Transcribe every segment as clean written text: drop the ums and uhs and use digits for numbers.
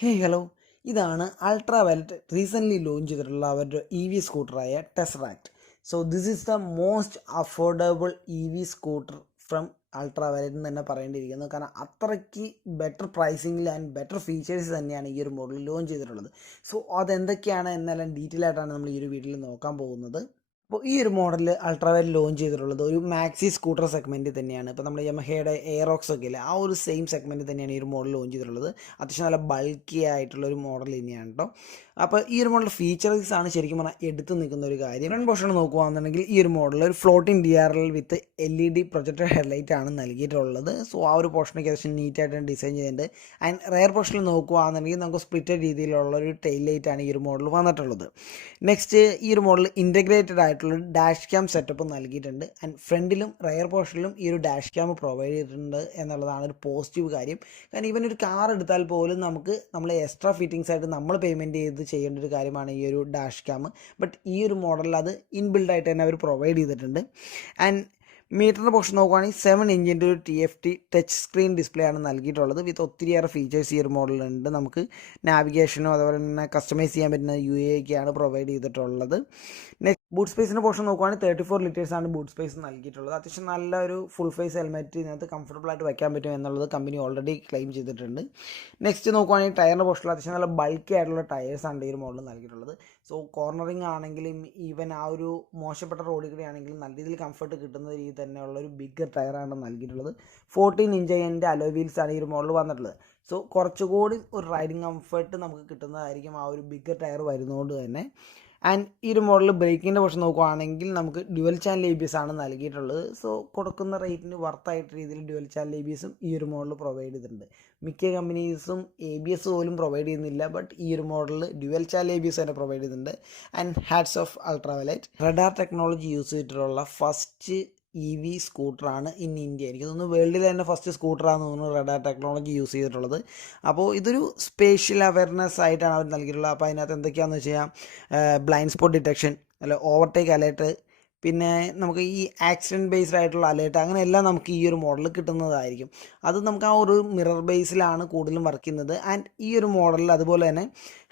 Hello. ഇതാണ് ultra violet recently launch ചെയ്തിട്ടുള്ള അവരുടെ EV സ്കൂട്ടറായ Tesseract. So this is the most affordable EV scooter from Ultraviolette എന്ന് തന്നെ പറയേണ്ടിയിരിക്കുന്നു. കാരണം അത്രയ്ക്ക് ബെറ്റർ പ്രൈസിങ്ങിൽ ആൻഡ് ബെറ്റർ ഫീച്ചേഴ്സ് തന്നെയാണ് ഈ ഒരു മോഡൽ ലോഞ്ച് ചെയ്തിട്ടുള്ളത്. സോ അതെന്തൊക്കെയാണ് എന്നെല്ലാം ഡീറ്റെയിൽ ആയിട്ടാണ് നമ്മൾ ഈ ഒരു വീഡിയോയിൽ നോക്കാൻ പോകുന്നത്. അപ്പോൾ ഈ ഒരു മോഡൽ അൾട്രാവയൽ ലോഞ്ച് ചെയ്തിട്ടുള്ളത് ഒരു മാക്സി സ്കൂട്ടർ സെഗ്മെൻറ്റിൽ തന്നെയാണ്. ഇപ്പോൾ നമ്മൾ യമഹയുടെ എയറോക്സ് ഒക്കെ ഇല്ലേ, ആ ഒരു സെയിം സെഗ്മെൻറ്റിൽ തന്നെയാണ് ഈ ഒരു മോഡൽ ലോഞ്ച് ചെയ്തിട്ടുള്ളത്. അത്യാവശ്യം നല്ല ബൾക്കി ആയിട്ടുള്ള ഒരു മോഡൽ തന്നെയാണ് കേട്ടോ. അപ്പോൾ ഈ ഒരു മോഡൽ ഫീച്ചേഴ്സ് ആണ് ശരിക്കും പറഞ്ഞാൽ എടുത്തു നിൽക്കുന്ന ഒരു കാര്യം. ഫ്രണ്ട് പോർഷൻ നോക്കുകയാണെന്നുണ്ടെങ്കിൽ ഈ ഒരു മോഡൽ ഒരു ഫ്ലോട്ടിംഗ് DRL വിത്ത് LED പ്രൊജക്ടർ ഹെഡ്ലൈറ്റ് ആണ് നൽകിയിട്ടുള്ളത്. സോ ആ ഒരു പോർഷനൊക്കെ അത്യാവശ്യം നീറ്റായിട്ടാണ് ഡിസൈൻ ചെയ്തിട്ടുണ്ട്. ആൻഡ് റെയർ പോർഷനിൽ നോക്കുകയാണെന്നുണ്ടെങ്കിൽ നമുക്ക് സ്പ്ലിറ്റഡ് രീതിയിലുള്ള ഒരു ടെയിൽ ലൈറ്റ് ആണ് ഈ ഒരു മോഡൽ വന്നിട്ടുള്ളത്. നെക്സ്റ്റ്, ഈ ഒരു മോഡൽ ഇൻ്റഗ്രേറ്റഡ് ആയിട്ടുള്ള ഡാഷ് ക്യാം സെറ്റപ്പ് നൽകിയിട്ടുണ്ട്. ആൻഡ് ഫ്രണ്ടിലും റെയർ പോർഷനിലും ഈ ഒരു ഡാഷ് ക്യാം പ്രൊവൈഡ് ചെയ്തിട്ടുണ്ട് എന്നുള്ളതാണ് ഒരു പോസിറ്റീവ് കാര്യം. കാരണം ഈവൻ ഒരു കാർ എടുത്താൽ പോലും നമുക്ക് നമ്മൾ എക്സ്ട്രാ ഫിറ്റിങ്സ് ആയിട്ട് നമ്മൾ പേയ്മെൻറ്റ് ചെയ്ത് ചെയ്യേണ്ട ഒരു കാര്യമാണ് ഈ ഒരു ഡാഷ് ക്യാം. ബട്ട് ഈ ഒരു മോഡലിൽ അത് ഇൻബിൽഡ് ആയിട്ട് തന്നെ അവർ പ്രൊവൈഡ് ചെയ്തിട്ടുണ്ട്. ആൻഡ് മീറ്ററിൻ്റെ പോർഷൻ നോക്കുകയാണെങ്കിൽ 7 ഇഞ്ചിൻ്റെ ഒരു TFT ടച്ച് സ്ക്രീൻ ഡിസ്പ്ലേ ആണ് നൽകിയിട്ടുള്ളത്. വിത്ത് ഒത്തിരിയേറെ ഫീച്ചേഴ്സ് ഈ ഒരു മോഡലുണ്ട്. നമുക്ക് നാവിഗേഷനും അതുപോലെ തന്നെ കസ്റ്റമൈസ് ചെയ്യാൻ പറ്റുന്ന UA ആണ് പ്രൊവൈഡ് ചെയ്തിട്ടുള്ളത്. നെക്സ്റ്റ്, ബൂട്ട് സ്പേസിൻ്റെ പോർഷൻ നോക്കുകയാണെങ്കിൽ 34 ലിറ്റേഴ്സ് ആണ് ബൂട്ട് സ്പേസ് നൽകിയിട്ടുള്ളത്. അത്യാവശ്യം നല്ലൊരു ഫുൾ ഫേസ് ഹെൽമെറ്റ് ഇതിനകത്ത് കംഫർട്ടബിൾ ആയിട്ട് വയ്ക്കാൻ പറ്റും എന്നുള്ളത് കമ്പനി ഓൾറെഡി ക്ലെയിം ചെയ്തിട്ടുണ്ട്. നെക്സ്റ്റ് നോക്കുകയാണെങ്കിൽ ടയറിൻ്റെ പോർഷനിൽ അത്യാവശ്യം നല്ല ബൾക്കി ആയിട്ടുള്ള ടയേഴ്സാണ് ഈ ഒരു മോഡൽ നൽകിയിട്ടുള്ളത്. സോ കോർണറിങ് ആണെങ്കിലും ഈവൻ ആ ഒരു മോശപ്പെട്ട റോഡിൽ കൂടെ ആണെങ്കിലും നല്ല രീതിയിൽ കംഫർട്ട് കിട്ടുന്ന രീതിയിൽ തന്നെയുള്ള ഒരു ബിഗ്ഗർ ടയറാണ് നൽകിയിട്ടുള്ളത്. 14 ഇഞ്ചിൻ്റെ അലോയ് വീൽസ് ആണ് ഈ ഒരു മോഡൽ വന്നിട്ടുള്ളത്. സോ കുറച്ചുകൂടി ഒരു റൈഡിങ് കംഫർട്ട് നമുക്ക് കിട്ടുന്നതായിരിക്കും ആ ഒരു ബിഗ്ഗർ ടയർ വരുന്നതുകൊണ്ട് തന്നെ. ആൻഡ് ഈ ഒരു മോഡൽ ബ്രേക്കിൻ്റെ പോർഷൻ നോക്കുകയാണെങ്കിൽ നമുക്ക് ഡ്യുവൽ ചാനൽ ABS ആണ് നൽകിയിട്ടുള്ളത്. സോ കൊടുക്കുന്ന റേറ്റിന് വർത്തായിട്ട് രീതിയിൽ ഡ്യുവൽ ചാനൽ ABSും ഈ ഒരു മോഡൽ പ്രൊവൈഡ് ചെയ്തിട്ടുണ്ട്. മിക്ക കമ്പനീസും ABS പോലും പ്രൊവൈഡ് ചെയ്യുന്നില്ല. ബട്ട് ഈ ഒരു മോഡലിൽ ഡ്യുവൽ ചാനൽ ABS തന്നെ പ്രൊവൈഡ് ചെയ്തിട്ടുണ്ട്. And hats off ultraviolet radar technology use ചെയ്തിട്ടുള്ള ഫസ്റ്റ് EV സ്കൂട്ടറാണ് ഇൻ ഇന്ത്യ. എനിക്ക് തോന്നുന്നു വേൾഡിൽ തന്നെ ഫസ്റ്റ് സ്കൂട്ടറാണെന്ന് തോന്നുന്നു റഡാർ ടെക്നോളജി യൂസ് ചെയ്തിട്ടുള്ളത്. അപ്പോൾ ഇതൊരു സ്പേഷ്യൽ അവയർനെസ് ആയിട്ടാണ് അവർ നൽകിയിട്ടുള്ളത്. അപ്പോൾ അതിനകത്ത് എന്തൊക്കെയാണെന്ന് വെച്ച് കഴിഞ്ഞാൽ ബ്ലൈൻഡ് സ്പോട്ട് ഡിറ്റക്ഷൻ, അല്ല ഓവർടേക്ക് അലേർട്ട്, പിന്നെ നമുക്ക് ഈ ആക്സിഡൻറ്റ് ബേസ്ഡ് ആയിട്ടുള്ള അലേർട്ട്, അങ്ങനെ എല്ലാം നമുക്ക് ഈ ഒരു മോഡൽ കിട്ടുന്നതായിരിക്കും. അത് നമുക്ക് ആ ഒരു മിറർ ബേസിലാണ് കൂടുതലും വർക്ക് ചെയ്യുന്നത്. ആൻഡ് ഈ ഒരു മോഡലിൽ അതുപോലെ തന്നെ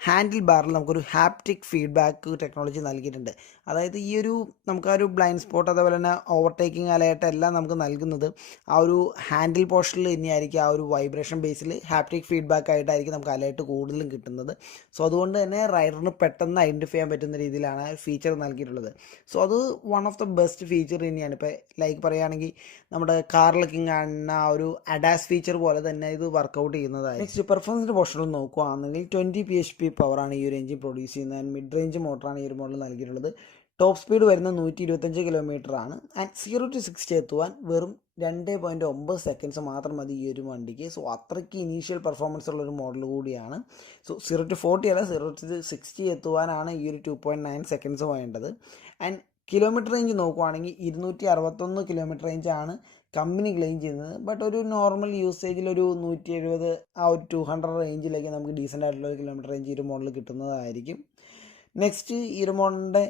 ഹാൻഡിൽ ബാറിൽ നമുക്കൊരു ഹാപ്റ്റിക് ഫീഡ്ബാക്ക് ടെക്നോളജി നൽകിയിട്ടുണ്ട്. അതായത് ഈ ഒരു നമുക്ക് ആ ഒരു ബ്ലൈൻഡ് സ്പോട്ട് അതുപോലെ തന്നെ ഓവർടേക്കിംഗ് അലേർട്ട് എല്ലാം നമുക്ക് നൽകുന്നത് ആ ഒരു ഹാൻഡിൽ പോർഷനിൽ തന്നെയായിരിക്കും. ആ ഒരു വൈബ്രേഷൻ ബേസിൽ ഹാപ്റ്റിക് ഫീഡ്ബാക്ക് ആയിട്ടായിരിക്കും നമുക്ക് അലേർട്ട് കൂടുതലും കിട്ടുന്നത്. സോ അതുകൊണ്ട് തന്നെ റൈഡറിന് പെട്ടെന്ന് ഐഡൻറ്റിഫൈ ചെയ്യാൻ പറ്റുന്ന രീതിയിലാണ് ഫീച്ചർ നൽകിയിട്ടുള്ളത്. സോ അത് one of the best feature തന്നെയാണ്. ഇപ്പോൾ ലൈക്ക് പറയുകയാണെങ്കിൽ നമ്മുടെ കാറിലൊക്കെ കാണുന്ന ആ ഒരു അഡാസ് ഫീച്ചർ പോലെ തന്നെ ഇത് വർക്കൗട്ട് ചെയ്യുന്നതായി. നെക്സ്റ്റ്, പെർഫോമൻസിൻ്റെ പോർഷനിൽ നോക്കുകയാണെങ്കിൽ 20 PHP പവറാണ് ഈ ഒരു എഞ്ചിൻ പ്രൊഡ്യൂസ് ചെയ്യുന്നത്. ആൻഡ് മിഡ് റേഞ്ച് മോട്ടറാണ് ഈ ഒരു മോഡൽ നൽകിയിട്ടുള്ളത്. ടോപ്പ് സ്പീഡ് വരുന്നത് 125 km ആണ്. ആൻഡ് 0 to 60 എത്തുവാൻ വെറും 2.9 സെക്കൻഡ്സ് മാത്രം മതി ഈ ഒരു വണ്ടിക്ക്. സോ അത്രയ്ക്ക് ഇനീഷ്യൽ പെർഫോമൻസ് ഉള്ളൊരു മോഡൽ കൂടിയാണ്. സോ 0 to 40 അല്ല, 0 to 60 എത്തുവാനാണ് ഈ ഒരു 2.9 സെക്കൻഡ്സ് വേണ്ടത്. ആൻഡ് കിലോമീറ്റർ റേഞ്ച് നോക്കുവാണെങ്കിൽ 261 കിലോമീറ്റർ റേഞ്ചാണ് കമ്പനി ക്ലെയിം ചെയ്യുന്നത്. ബട്ട് ഒരു നോർമൽ യൂസേജിൽ ഒരു 170 ആ ഒരു 200 റേഞ്ചിലേക്ക് നമുക്ക് ഡീസൻ്റ് ആയിട്ടുള്ള ഒരു കിലോമീറ്റർ റേഞ്ച് ഈ ഒരു മോഡൽ കിട്ടുന്നതായിരിക്കും. നെക്സ്റ്റ്, ഈ ഒരു മോഡലിൻ്റെ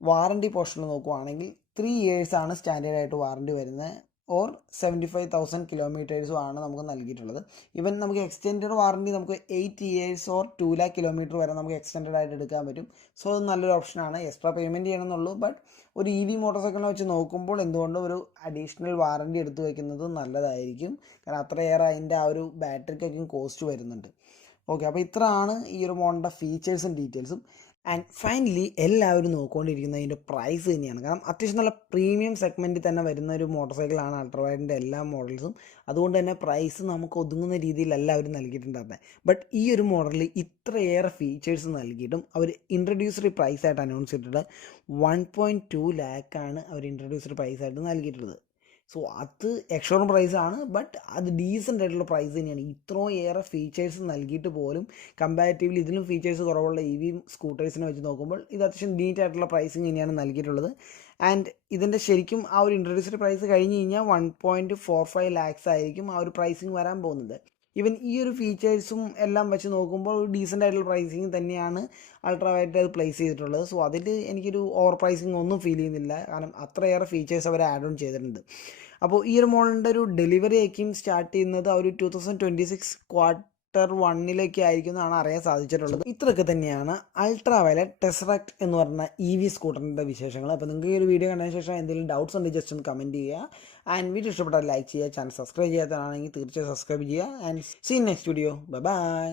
വാറണ്ടി പോർഷനിൽ നോക്കുവാണെങ്കിൽ 3 years ആണ് സ്റ്റാൻഡേർഡ് ആയിട്ട് വാറണ്ടി വരുന്നത്. ഓർ 75,000 കിലോമീറ്റേഴ്സും ആണ് നമുക്ക് നൽകിയിട്ടുള്ളത്. ഇവൻ നമുക്ക് എക്സ്റ്റെൻഡഡ് വാറണ്ടി നമുക്ക് 8 years ഓർ 2 lakh കിലോമീറ്റർ വരെ നമുക്ക് എക്സ്റ്റെൻഡഡ് ആയിട്ട് എടുക്കാൻ പറ്റും. സോ അത് നല്ലൊരു ഓപ്ഷനാണ്. എക്സ്ട്രാ പേയ്മെൻറ്റ് ചെയ്യണമെന്നുള്ളൂ. ബട്ട് ഒരു EV മോട്ടോർ സൈക്കിളിനെ വെച്ച് നോക്കുമ്പോൾ എന്തുകൊണ്ടും ഒരു അഡീഷണൽ വാറണ്ടി എടുത്തു വയ്ക്കുന്നത് നല്ലതായിരിക്കും. കാരണം അത്രയേറെ അതിൻ്റെ ആ ഒരു ബാറ്ററിക്കൊക്കെ കോസ്റ്റ് വരുന്നുണ്ട്. ഓക്കെ, അപ്പോൾ ഇത്രയാണ് ഈ ഒരു മോഡലിൻ്റെ ഫീച്ചേഴ്സും ഡീറ്റെയിൽസും. ആൻഡ് ഫൈനലി എല്ലാവരും നോക്കിക്കൊണ്ടിരിക്കുന്നത് അതിൻ്റെ പ്രൈസ് തന്നെയാണ്. കാരണം അത്യാവശ്യം നല്ല പ്രീമിയം സെഗ്മെൻറ്റിൽ തന്നെ വരുന്ന ഒരു മോട്ടോർ സൈക്കിളാണ് അൾട്രാവയലറ്റിൻ്റെ എല്ലാ മോഡൽസും. അതുകൊണ്ട് തന്നെ പ്രൈസ് നമുക്ക് ഒതുങ്ങുന്ന രീതിയിൽ എല്ലാവരും നൽകിയിട്ടുണ്ടായിരുന്നത്. ബട്ട് ഈ ഒരു മോഡലിൽ ഇത്രയേറെ ഫീച്ചേഴ്സ് നൽകിയിട്ടും അവർ ഇൻട്രൊഡ്യൂസറി പ്രൈസായിട്ട് അനൗൺസ് ചെയ്തിട്ടുള്ളത് 1.2 lakh ആണ് അവർ ഇൻട്രൊഡ്യൂസറി പ്രൈസായിട്ട് നൽകിയിട്ടുള്ളത്. സോ അത് എക്സ്ട്രോൺ പ്രൈസാണ്. ബട്ട് അത് ഡീസൻ്റ് ആയിട്ടുള്ള പ്രൈസ് തന്നെയാണ്. ഇത്രയും ഏറെ ഫീച്ചേഴ്സ് നൽകിയിട്ട് പോലും കമ്പാരിറ്റീവ്ലി ഇതിലും ഫീച്ചേഴ്സ് കുറവുള്ള EV സ്കൂട്ടേഴ്സിനെ വെച്ച് നോക്കുമ്പോൾ ഇത് അത്യാവശ്യം നീറ്റ് ആയിട്ടുള്ള പ്രൈസിങ് തന്നെയാണ് നൽകിയിട്ടുള്ളത്. ആൻഡ് ഇതിൻ്റെ ശരിക്കും ആ ഒരു ഇൻട്രൊഡ്യൂസറി പ്രൈസ് കഴിഞ്ഞ് കഴിഞ്ഞാൽ 1.45 lakhs ആയിരിക്കും ആ ഒരു പ്രൈസിങ് വരാൻ പോകുന്നത്. ഈവൻ ഈ ഒരു ഫീച്ചേഴ്സും എല്ലാം വെച്ച് നോക്കുമ്പോൾ ഒരു ഡീസൻ്റ് ആയിട്ടുള്ള പ്രൈസിങ് തന്നെയാണ് അൾട്രാവയലറ്റ് അത് പ്ലേസ് ചെയ്തിട്ടുള്ളത്. സോ അതിൽ എനിക്കൊരു ഓവർ പ്രൈസിങ് ഒന്നും ഫീൽ ചെയ്യുന്നില്ല. കാരണം അത്രയേറെ ഫീച്ചേഴ്സ് അവർ ആഡ് ഓൺ ചെയ്തിട്ടുണ്ട്. അപ്പോൾ ഈ ഒരു മോഡലിൻ്റെ ഒരു ഡെലിവറി ആയിരിക്കും സ്റ്റാർട്ട് ചെയ്യുന്നത് ആ ഒരു 2026 സെക്ടർ 1 ആയിരിക്കും എന്നാണ് അറിയാൻ സാധിച്ചിട്ടുള്ളത്. ഇത്രയൊക്കെ തന്നെയാണ് അൾട്രാ വയലറ്റ് ടെസ്റാക്ട് എന്ന് പറഞ്ഞ EV സ്കൂട്ടറിൻ്റെ വിശേഷങ്ങൾ. അപ്പോൾ നിങ്ങൾക്ക് ഈ ഒരു വീഡിയോ കണ്ടതിന് ശേഷം എന്തെങ്കിലും ഡൗട്ട്സ് ഉണ്ടെങ്കിൽ ജസ്റ്റ് ഒന്ന് കമൻറ്റ് ചെയ്യുക. ആൻഡ് വീഡിയോ ഇഷ്ടപ്പെട്ടാൽ ലൈക്ക് ചെയ്യുക. ചാനൽ സബ്സ്ക്രൈബ് ചെയ്യാത്തതാണെങ്കിൽ തീർച്ചയായും സബ്സ്ക്രൈബ് ചെയ്യുക. And see next video. Bye by.